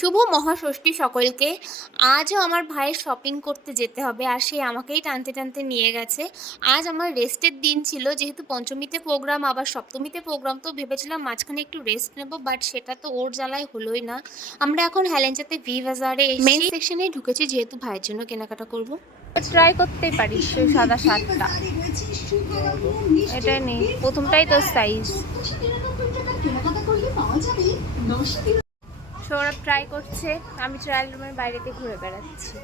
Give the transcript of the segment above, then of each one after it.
শুভ মহাষষ্ঠী সকলকে। আজও আমার ভাইয়ের শপিং করতে যেতে হবে আর সে আমাকেই টানতে টানতে নিয়ে গেছে। আজ আমার রেস্টের দিন ছিল যেহেতু পঞ্চমীতে প্রোগ্রাম আবার সপ্তমীতে প্রোগ্রাম তো ভেবেছিলাম মাঝখানে একটু রেস্ট নেব বাট সেটা তো ওর জ্বালায় হলোই না। আমরা এখন হ্যালেঞ্চাতে ভি বাজারে মেন সেকশনে ঢুকেছি যেহেতু ভাইয়ের জন্য কেনাকাটা করব। ট্রাই করতেই পারিস সাদা সাতটা এটা নেই প্রথমটাই তোর সাইজ সৌরভ ট্রাই করছে আমি ট্রায়াল রুমের বাইরেতে ঘুরে বেড়াচ্ছি।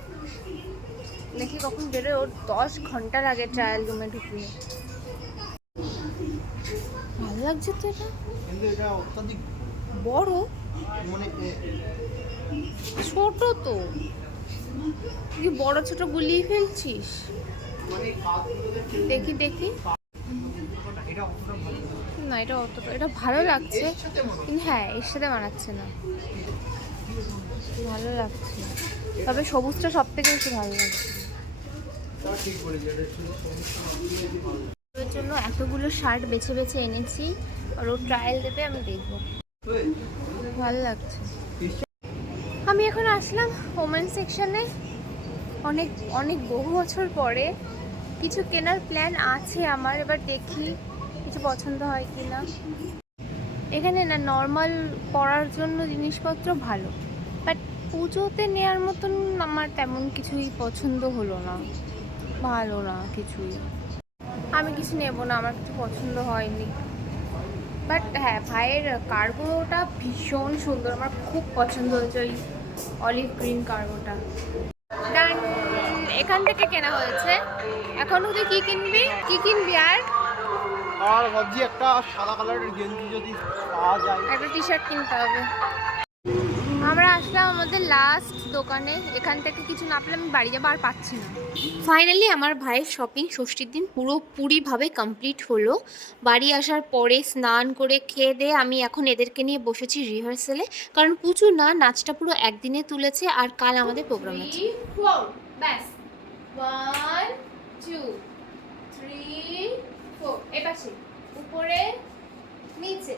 নাকি কখন বেরোয় ওর দশ ঘণ্টার আগে ট্রায়াল রুমে ঢুকলে ভালো লাগছে তো এটা। বড়? মানে ছোট তো। তুই বড় ছোট গুলিয়ে ফেলছিস। মানে দেখি দেখি। এটা না। এটা অতটা এটা ভালো লাগছে। কিন্তু হ্যাঁ এর সাথে মানাচ্ছে না। ভালো লাগছে তবে সবুজটা সব থেকে বেশি ভালো লাগছে। ওর জন্য এতগুলো শার্ট বেছে বেছে এনেছি, আর ও ট্রায়াল দেবে, আমি দেখব। ভালো লাগছে। আমি এখন আসলাম ওমেন সেকশনে অনেক অনেক বহু বছর পরে। কিছু কেনার প্ল্যান আছে আমার, এবার দেখি। কিছু পছন্দ হয় কি না এখানে না নর্মাল পরার জন্য জিনিসপত্র ভালো বাট পুজোতে নেওয়ার মতন আমার তেমন কিছুই পছন্দ হলো না, ভালো না কিছুই। আমি কিছু নেব না, আমার কিছু পছন্দ হয়নি। বাট হ্যাঁ ভাইয়ের কার্গোটা ভীষণ সুন্দর, আমার খুব পছন্দ হয়েছে ওই অলিভ গ্রিন কার্গোটা এখান থেকে কেনা হয়েছে। এখন তুই কি কিনবি? কি কিনবি আর? আর ভাবছি একটা সাদা কালারের গেঞ্জি যদি পাওয়া যায়। একটা টি শার্ট কিনতে হবে। আমরা আসলাম আমাদের লাস্ট দোকানে। এখান থেকে কিছু না পেলে আমি বাড়ি যাব আর পাচ্ছি না। ফাইনালি আমার ভাইয়ের শপিং ষষ্ঠীর দিন পুরোপুরিভাবে কমপ্লিট হলো। বাড়ি আসার পরে স্নান করে খেয়ে দিয়ে আমি এখন এদেরকে নিয়ে বসেছি রিহার্সেলে কারণ পুজো না নাচটা পুরো একদিনে তুলেছে আর কাল আমাদের প্রোগ্রাম আছে। ব্যাস। এপাশে উপরে, নিচে।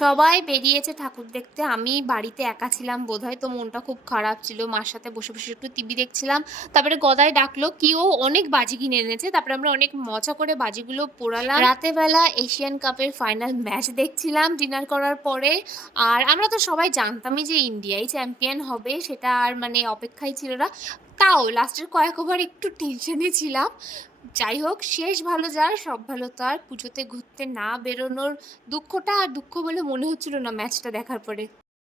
সবাই বেরিয়েছে ঠাকুর দেখতে। আমি বাড়িতে একা ছিলাম বোধহয়, তো মনটা খুব খারাপ ছিল। মার সাথে বসে বসে একটু টিভি দেখছিলাম। তারপরে গদায় ডাকলো কি, ও অনেক বাজি কিনে এনেছে। তারপরে আমরা অনেক মজা করে বাজিগুলো পোড়ালাম। রাতে বেলা এশিয়ান কাপের ফাইনাল ম্যাচ দেখছিলাম ডিনার করার পরে। আর আমরা তো সবাই জানতামই যে ইন্ডিয়াই চ্যাম্পিয়ন হবে, সেটা আর মানে অপেক্ষাই ছিল না। তাও লাস্টের কয়েক ওভার একটু টেনশনে ছিলাম। যাই হোক, শেষ ভালো যার, সব ভালো তার। পুজোতে ঘুরতে না বেরোনোর দুঃখটা আর দুঃখ বলে মনে হচ্ছিল না ম্যাচটা দেখার পরে।